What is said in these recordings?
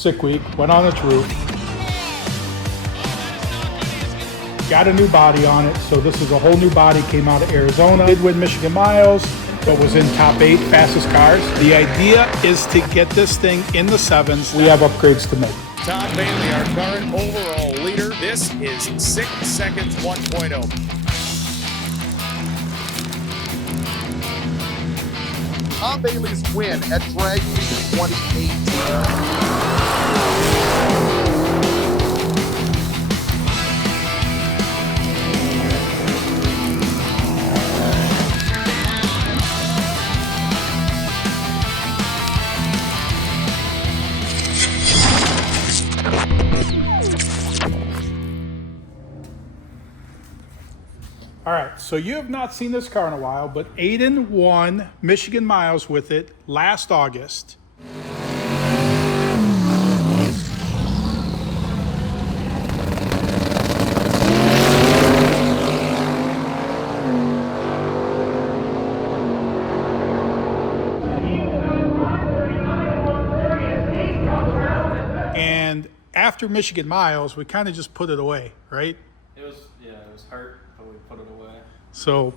Sick week, went on its roof, got a new body on it, so this is a whole new body, came out of Arizona, did win Michigan miles, but was in top 8 fastest cars. The idea is to get this thing in the 7s. We have upgrades to make. Tom Bailey, our current overall leader. This is 6 Seconds 1.0. Tom Bailey's win at Drag Week 2018. All right, so you have not seen this car in a while, but Aiden won Michigan miles with it last August. And after Michigan miles, we kind of just put it away, right? It was hurt, but we put it away. So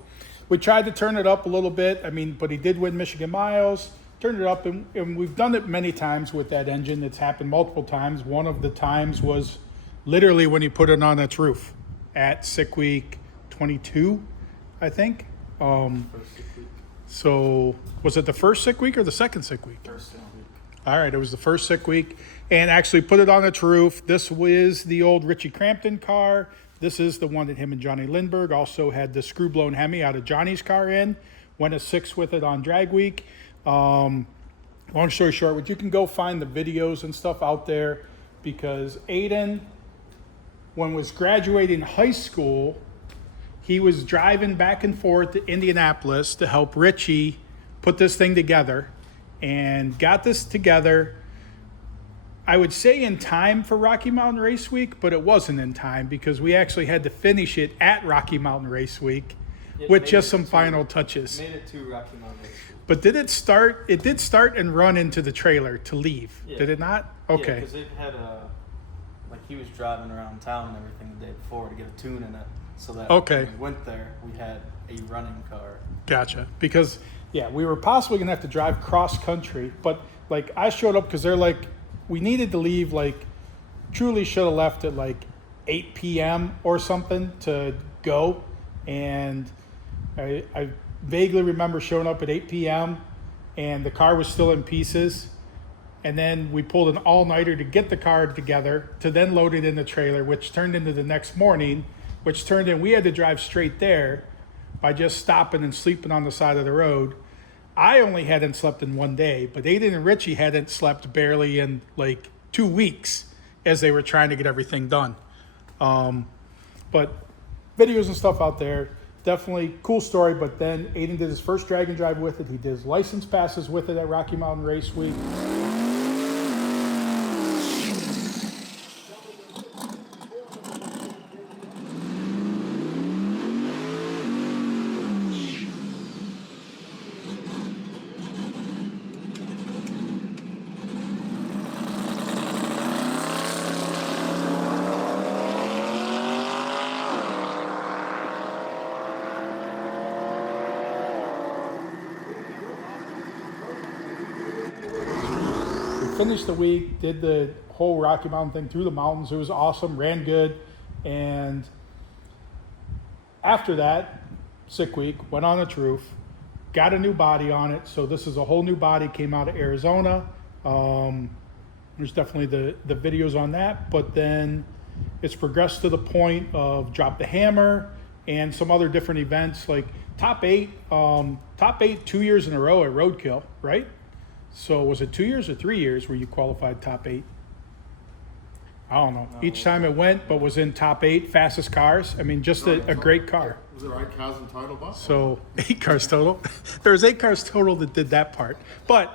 we tried to turn it up a little bit. I mean, but he did win Michigan miles, turned it up, and we've done it many times with that engine. It's happened multiple times. One of the times was literally when he put it on its roof at sick week 22, I think. First sick week. So was it the first sick week or the second sick week? First sick week. All right, it was the first sick week, and actually put it on its roof. This was the old Richie Crampton car. This is the one that him and Johnny Lindbergh also had the screw-blown Hemi out of Johnny's car in. Went a 6 with it on drag week. Long story short, you can go find the videos and stuff out there, because Aiden, when was graduating high school, he was driving back and forth to Indianapolis to help Richie put this thing together, and got this together, I would say in time for Rocky Mountain Race Week, but it wasn't in time because we actually had to finish it at Rocky Mountain Race Week with just some final touches. Made it to Rocky Mountain Race Week. But did it start? It did start and run into the trailer to leave. Yeah. Did it not? Yeah, Okay. because it had he was driving around town and everything the day before to get a tune in it, so that Okay. when we went there, we had a running car. Gotcha. Because, yeah, we were possibly going to have to drive cross country, but like I showed up because they're like, we needed to leave, like truly should have left at like 8 p.m. or something to go. And I vaguely remember showing up at 8 p.m. and the car was still in pieces. And then we pulled an all-nighter to get the car together to then load it in the trailer, which turned into the next morning, which turned in, we had to drive straight there by just stopping and sleeping on the side of the road. I only hadn't slept in 1 day, but Aiden and Richie hadn't slept barely in like 2 weeks as they were trying to get everything done. But videos and stuff out there, definitely cool story. But then Aiden did his first drag and drive with it. He did his license passes with it at Rocky Mountain Race Week. Finished the week, did the whole Rocky Mountain thing through the mountains. It was awesome, ran good. And after that, sick week, went on its roof, got a new body on it. So this is a whole new body, came out of Arizona. There's definitely the videos on that, but then it's progressed to the point of Drop the Hammer and some other different events like top 8 2 years in a row at Roadkill, right? So was it 2 years or 3 years where you qualified top 8? I don't know. Each time it went, but was in top 8 fastest cars. I mean, just a great car. Was it right cars and title bus? So 8 cars total. There was 8 cars total that did that part. But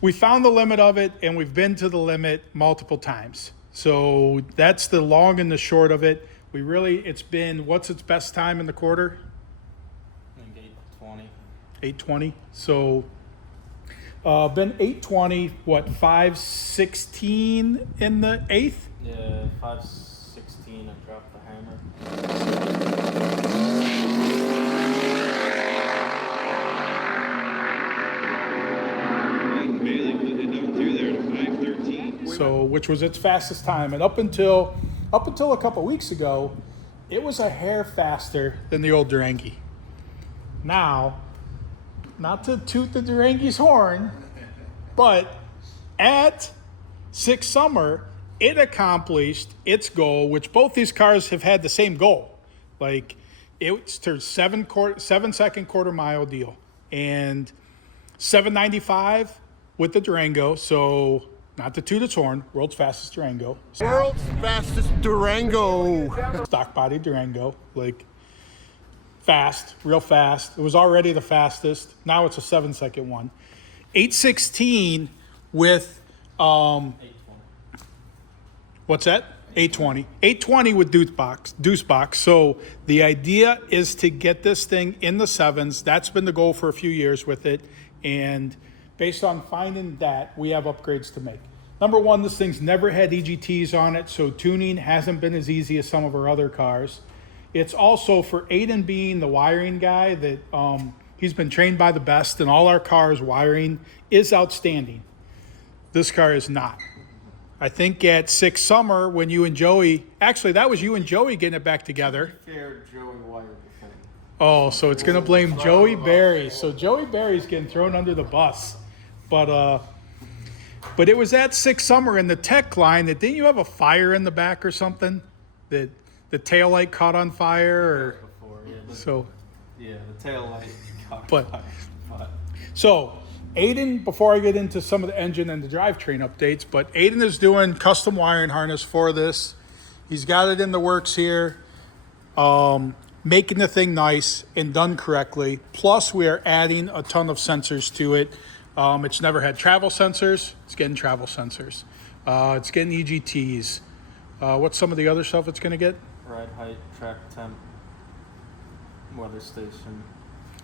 we found the limit of it, and we've been to the limit multiple times. So that's the long and the short of it. It's been, what's its best time in the quarter? I think 8:20. 8:20. So Been 820, what, 516 in the eighth? Yeah, 516. I dropped the hammer. Bailey put it up through there to 513. So, which was its fastest time. And up until a couple weeks ago, it was a hair faster than the old Durangi. Now, not to toot the Durangi's horn, but at Six Summer, it accomplished its goal, which both these cars have had the same goal. Like, it's their 7-second quarter mile deal. And 795 with the Durango, so not to toot its horn, world's fastest Durango. World's fastest Durango. Stock body Durango, like fast, real fast. It was already the fastest. Now it's a 7-second one. 816 with 820. what's that? 820. 820 with Deuce box. So the idea is to get this thing in the sevens. That's been the goal for a few years with it. And based on finding that, we have upgrades to make. Number one, this thing's never had EGTs on it, so tuning hasn't been as easy as some of our other cars. It's also, for Aiden being the wiring guy, that he's been trained by the best, and all our cars' wiring is outstanding. This car is not. I think at Six Summer, when you and Joey, actually that was you and Joey getting it back together. Fair, Joey wired the thing. Oh, so it's going to blame Joey Barry. So Joey Barry's getting thrown under the bus. But it was at Six Summer in the tech line that, didn't you have a fire in the back or something? That the taillight caught on fire? Before, yeah. Yeah, The tail light caught But- fire. But So Aiden, before I get into some of the engine and the drivetrain updates, but Aiden is doing custom wiring harness for this. He's got it in the works here. Making the thing nice and done correctly. Plus, we are adding a ton of sensors to it. It's never had travel sensors. It's getting travel sensors. It's getting EGTs. What's some of the other stuff it's going to get? ride height, track temp, weather station.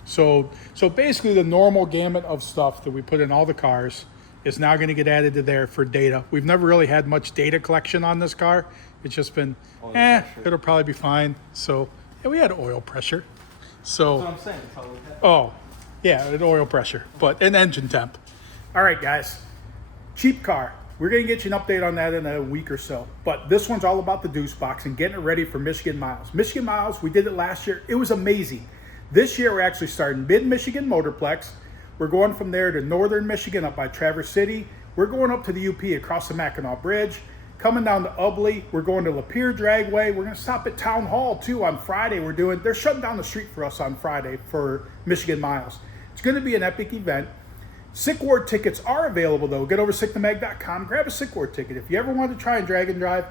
So basically, the normal gamut of stuff that we put in all the cars is now going to get added to there for data. We've never really had much data collection on this car. It's just been, Oil pressure. it'll probably be fine. So, yeah, we had oil pressure. That's So. what I'm saying. That's all we have. Oh, yeah, an oil pressure, but an engine temp. All right, guys. Cheap car. We're going to get you an update on that in a week or so. But this one's all about the Deuce box and getting it ready for Michigan Miles. Michigan Miles, we did it last year. It was amazing. This year, we're actually starting mid-Michigan Motorplex. We're going from there to northern Michigan up by Traverse City. We're going up to the UP across the Mackinac Bridge. Coming down to Ubley, we're going to Lapeer Dragway. We're going to stop at Town Hall, too, on Friday. They're shutting down the street for us on Friday for Michigan Miles. It's going to be an epic event. Sick Ward tickets are available, though. Get over sickthemag.com, grab a Sick Ward ticket. If you ever want to try and drag and drive,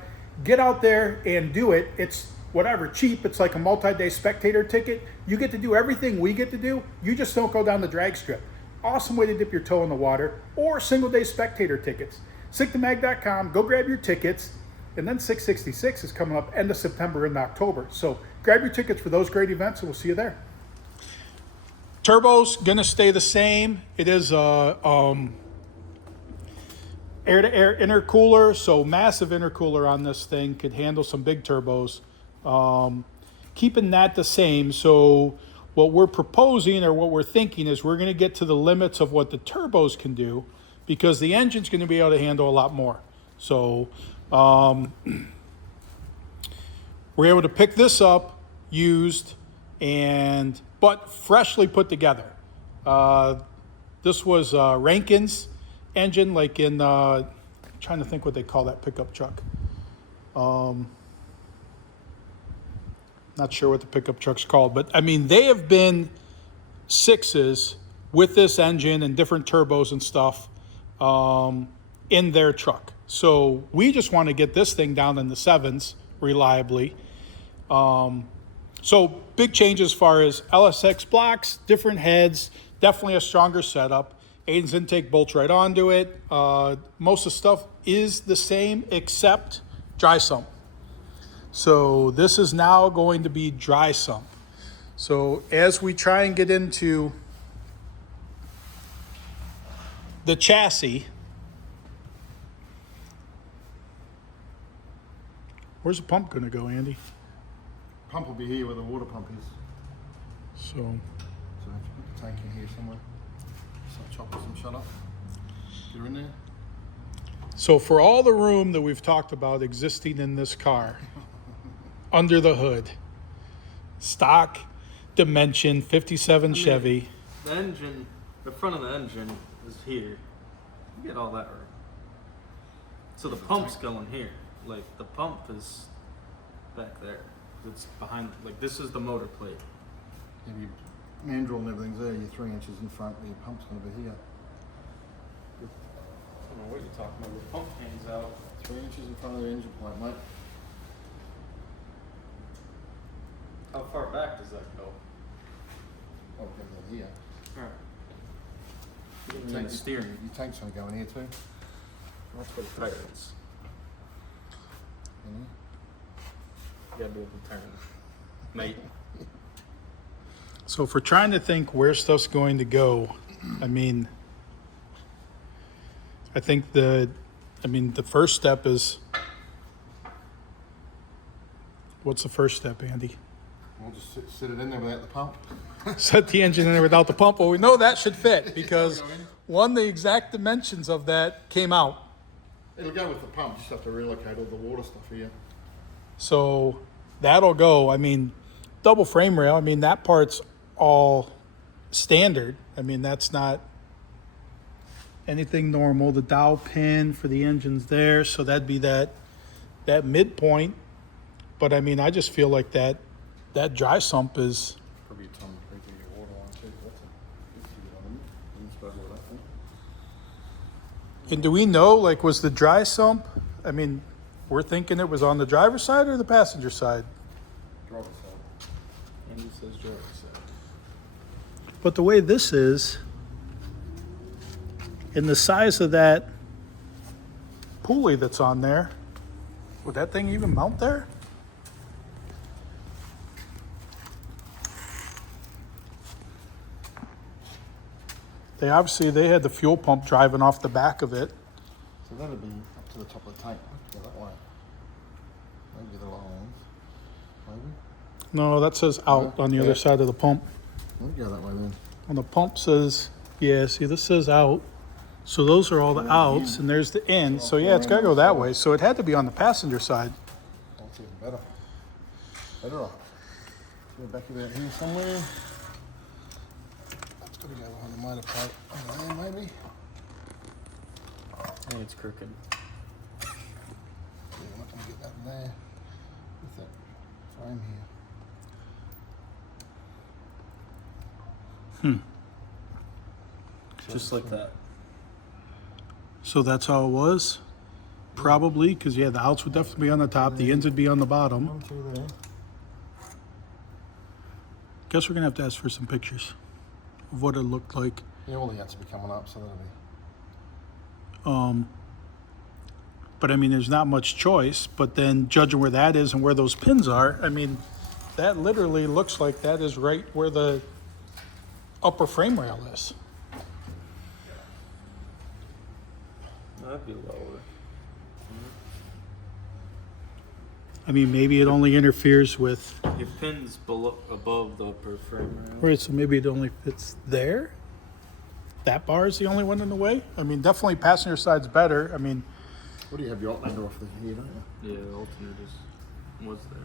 get out there and do it. It's whatever, cheap. It's like a multi-day spectator ticket. You get to do everything we get to do. You just don't go down the drag strip. Awesome way to dip your toe in the water. Or single-day spectator tickets. sickthemag.com, go grab your tickets. And then 666 is coming up end of September and October. So grab your tickets for those great events, and we'll see you there. Turbo's gonna stay the same. It is air-to-air intercooler, so massive intercooler on this thing, could handle some big turbos. Keeping that the same, so what we're proposing or what we're thinking is we're gonna get to the limits of what the turbos can do, because the engine's gonna be able to handle a lot more. So we're able to pick this up used but freshly put together. This was Rankin's engine, like in, I'm trying to think what they call that pickup truck. Not sure what the pickup truck's called, but I mean, they have been sixes with this engine and different turbos and stuff in their truck. So we just want to get this thing down in the sevens reliably. So big change as far as LSX blocks, different heads, definitely a stronger setup. Aiden's intake bolts right onto it. Most of the stuff is the same except dry sump. So this is now going to be dry sump. So as we try and get into the chassis. Where's the pump going to go, Andy? Pump will be here where the water pump is. So, So I have to put the tank in here somewhere. Some chop some shut up. Get her in there. so for all the room that we've talked about existing in this car, under the hood, stock dimension 57 Chevy. The engine, the front of the engine is here. You get all that right. So the pump's going here. Like the pump is back there. It's behind. Like this is the motor plate. Yeah, your mandrel and everything's there. You're 3 inches in front. Your pump's going to be here. I don't know what you're talking about. The pump hangs out. 3 inches in front of the engine plate, mate. How far back does that go? Oh, okay, here. Alright. Your Tank steering. Your tank's going to go in here too. That's where the tire is. Mhm. You gotta be able to turn, mate. So if we're trying to think where stuff's going to go, I mean, I think the first step is, what's the first step, Andy? We'll just sit it in there without the pump. Set the engine in there without the pump. Well, we know that should fit because one, the exact dimensions of that came out. It'll go with the pump. Just have to relocate all the water stuff here. So that'll go. I mean, double frame rail, I mean, that part's all standard. I mean, that's not anything normal. The dowel pin for the engine's there, so that'd be that midpoint. But I mean, I just feel like that dry sump is, Probably a ton of your water line too. That's a and do we know, like, was the dry sump, I mean, we're thinking it was on the driver's side or the passenger side? driver's side. And he says driver's side. But the way this is, and the size of that pulley that's on there, would that thing even mount there? They had the fuel pump driving off the back of it. So that'll be up to the top of the tank. Go that way. Maybe the long ones. Maybe. No, that says out on the other side of the pump. We'll go that way then. And the pump says, yeah, see, this says out. So those are all the outs, and there's the in. So yeah, it's got to go that way. So it had to be on the passenger side. That's even better. Better off. Go back about here somewhere. That's got to go behind the motor plate. Over there, maybe. I think it's crooked. Yeah, we're not going to get that in there. With that frame here. Just like that. So that's how it was? Probably, because yeah, the outs would definitely be on the top, the ins would be on the bottom. One through there. Guess we're gonna have to ask for some pictures of what it looked like. Yeah, all the outs will be coming up, so that'll be. But I mean, there's not much choice. But then, judging where that is and where those pins are, I mean, that literally looks like that is right where the upper frame rail is. That'd be lower. I mean, maybe it only interferes with. Your pin's below, above the upper frame rail. Right, so maybe it only fits there. That bar is the only one in the way. I mean, definitely passenger side's better. I mean, What do you have your alternator off the here, don't you? Yeah, the alternators was there.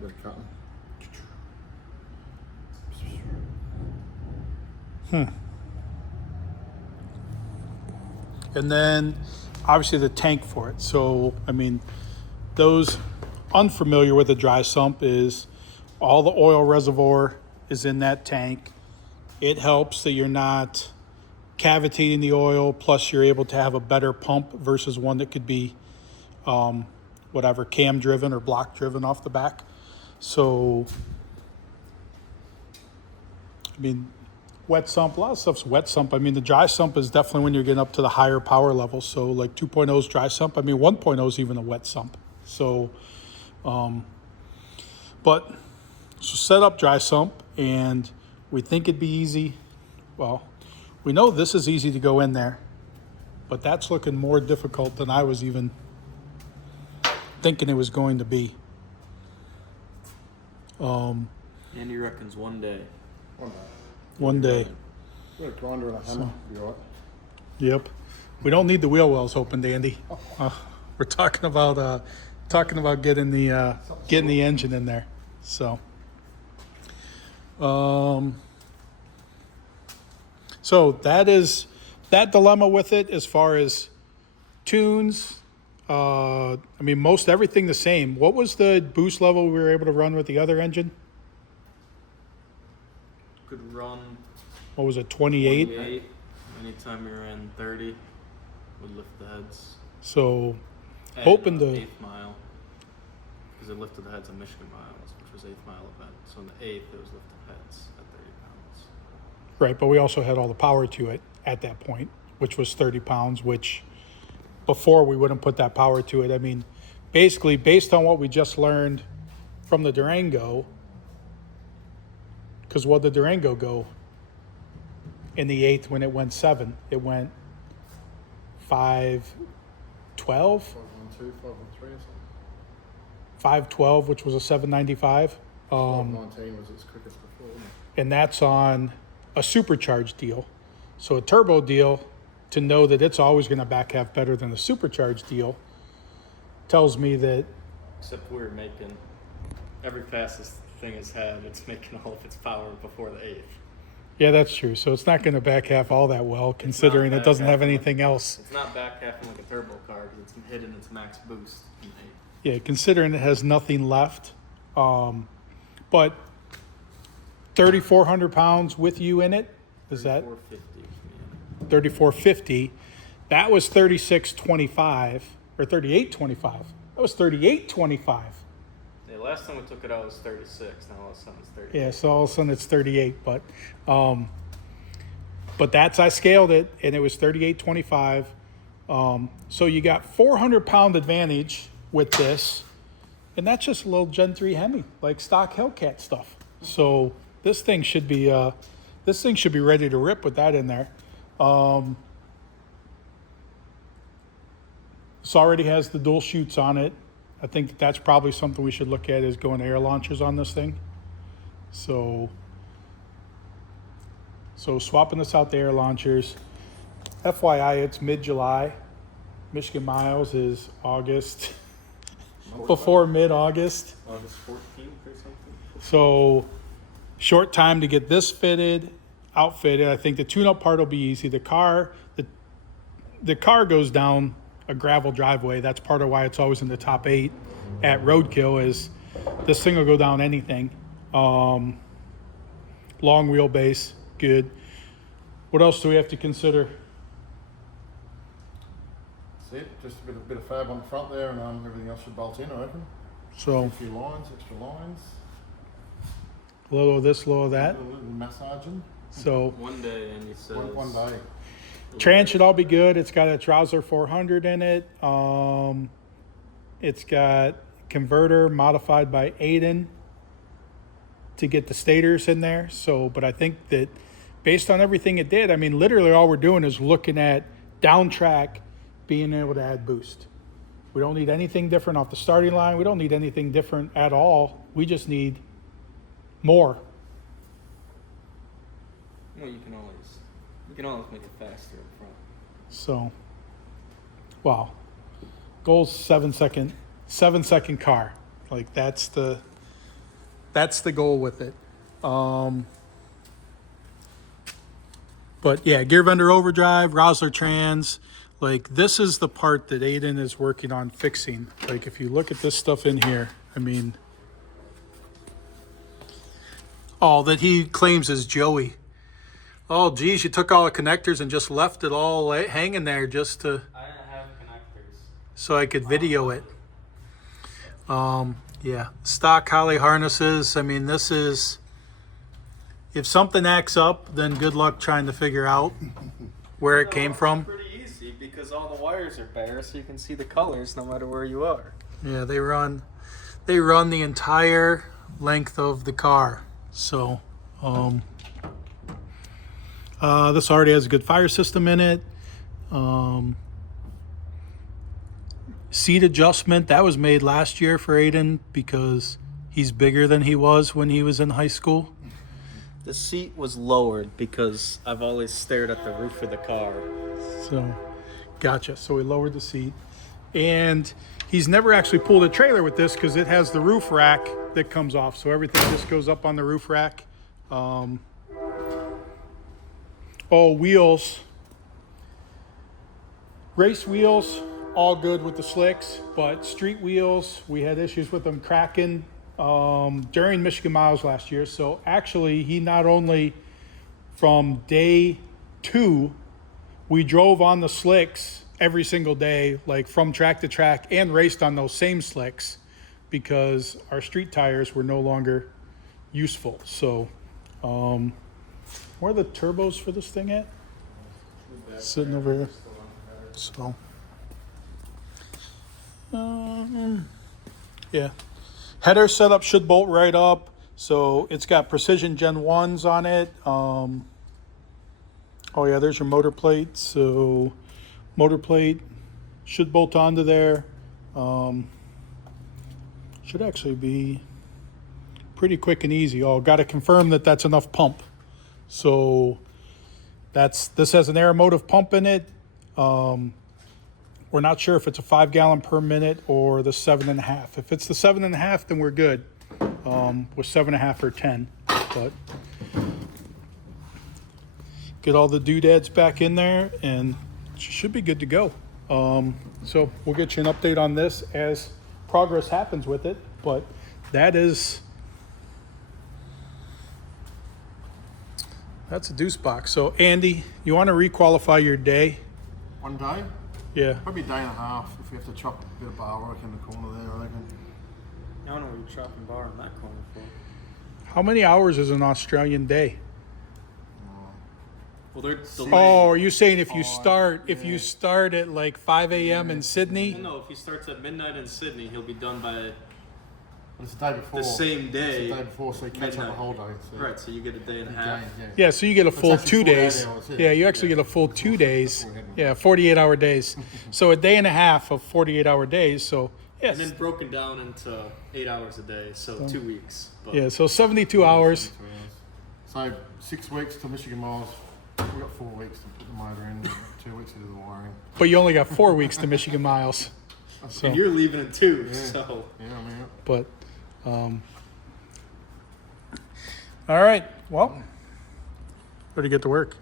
Got a cutting. and then obviously the tank for it. So, I mean, those unfamiliar with the dry sump is all the oil reservoir is in that tank. It helps that you're not cavitating the oil, plus you're able to have a better pump versus one that could be whatever, cam driven or block driven off the back. So, I mean, wet sump, a lot of stuff's wet sump. I mean, the dry sump is definitely when you're getting up to the higher power level. So like 2.0 is dry sump. I mean, 1.0 is even a wet sump. So, so set up dry sump, and We think it'd be easy. Well, we know this is easy to go in there, but that's looking more difficult than I was even thinking it was going to be. Andy reckons one day. One day. We're a grinder and a hammer. Be all right. Yep. We don't need the wheel wells opened, Andy. We're talking about getting the engine in there. So, so that is that dilemma with it as far as tunes. I mean, most everything the same. What was the boost level we were able to run with the other engine? Could run What was it, 28? 28. Anytime you're in 30, would lift the heads. So, And, hoping to. 8th mile. Because it lifted the heads on Michigan miles, which was 8th mile event. So in the 8th, it was lifting heads at 30 pounds. Right, but we also had all the power to it at that point, which was 30 pounds, which before we wouldn't put that power to it. I mean, basically, based on what we just learned from the Durango, because what did the Durango go in the 8th when it went 7? It went 5:12, 512, 513 or something. 5:12, which was a 795. 519 was its quickest before, wasn't it? And that's on a supercharged deal. So a turbo deal, to know that it's always going to back half better than a supercharged deal, tells me that, Except we're making every pass this thing has had, it's making all of its power before the 8th. yeah, that's true. So it's not going to back half all that well, considering it back doesn't have half. anything else. It's not back halfing like a turbo car because it's hitting its max boost in the 8th. Yeah, considering it has nothing left. But 3,400 pounds with you in it, is that 450. 3,450? That was 3625 or 3825. That was 3825. Yeah, last time we took it out was 36. Now all of a sudden it's 38. Yeah, so all of a sudden it's 38, but that's, I scaled it and it was 3825. So you got 400-pound advantage with this, and that's just a little Gen 3 Hemi, like stock Hellcat stuff. So this thing should be ready to rip with that in there. This already has the dual chutes on it. I think that's probably something we should look at, is going air launchers on this thing. So swapping this out to air launchers. FYI, it's mid-July. Michigan miles is August, before mid-August. August 14th or something. So short time to get this outfitted. I think the tune-up part will be easy. The car goes down a gravel driveway. That's part of why it's always in the top 8 at Roadkill, is this thing will go down anything. Long wheelbase, good. What else do we have to consider? That's it. Just a bit of fab on the front there, and everything else should bolt in, I reckon. So A few lines, extra lines. low of this, low of that. A little massaging. So One day, and he says. One day. trans should all be good. It's got a Trouser 400 in it. It's got converter modified by Aiden to get the stators in there. So, but I think that based on everything it did, I mean, literally all we're doing is looking at down track being able to add boost. We don't need anything different off the starting line. We don't need anything different at all. We just need more. Well, you can always make it faster up front. So, wow. Goal's 7 second car. Like that's the goal with it. But yeah, gear vendor overdrive, Rosler trans. Like this is the part that Aiden is working on fixing. Like if you look at this stuff in here, I mean, all that he claims is Joey. Oh, geez, you took all the connectors and just left it all hanging there just to, I didn't have connectors. so I could video it. Yeah, stock Holly harnesses. I mean, this is, if something acts up, then good luck trying to figure out where it came from. It's pretty easy because all the wires are bare, so you can see the colors no matter where you are. Yeah, they run the entire length of the car. So, This already has a good fire system in it. Seat adjustment, that was made last year for Aiden because he's bigger than he was when he was in high school. The seat was lowered because I've always stared at the roof of the car. So, gotcha. So we lowered the seat. And he's never actually pulled a trailer with this because it has the roof rack that comes off. So everything just goes up on the roof rack. Wheels. Race wheels, all good with the slicks, but street wheels, we had issues with them cracking during Michigan Miles last year. So actually, he not only from day 2, we drove on the slicks every single day, like from track to track, and raced on those same slicks because our street tires were no longer useful. So, where are the turbos for this thing at? Sitting over here. So, yeah. Header setup should bolt right up. So it's got Precision Gen 1s on it. Oh yeah, there's your motor plate. So motor plate should bolt onto there. Should actually be pretty quick and easy. Oh, got to confirm that that's enough pump. So this has an Aeromotive pump in it. We're not sure if it's a 5 gallon per minute or the 7.5. If it's the 7.5, then we're good with 7.5 or 10. But get all the doodads back in there and should be good to go. So we'll get you an update on this as progress happens with it. But that's a Deuce box. So Andy, you want to requalify your day? One day? Yeah. Probably a day and a half if we have to chop a bit of bar work in the corner there, I reckon. I don't know what you're chopping bar in that corner for. How many hours is an Australian day? Well, they're Oh, are you saying if you start at like 5 a.m. in Sydney? No, if he starts at midnight in Sydney, he'll be done by It's the day before. the same day. It's the day before, so you catch up the midnight. whole day. So Right, so you get a day and a half. Yeah, so you get a full actually 2 48 days. hours, yeah. Yeah, you actually get a full 2 days. That's what we had. Yeah, 48-hour days. So a day and a half of 48-hour days. So yes. And then broken down into 8 hours a day, so 2 weeks. But Yeah, so 72 hours. So 6 weeks to Michigan Miles. We've got 4 weeks to put the motor in, 2 weeks to do the wiring. But you only got 4 weeks to Michigan Miles. So, and you're leaving in 2, so Yeah, I mean, but all right. Well, ready to get to work.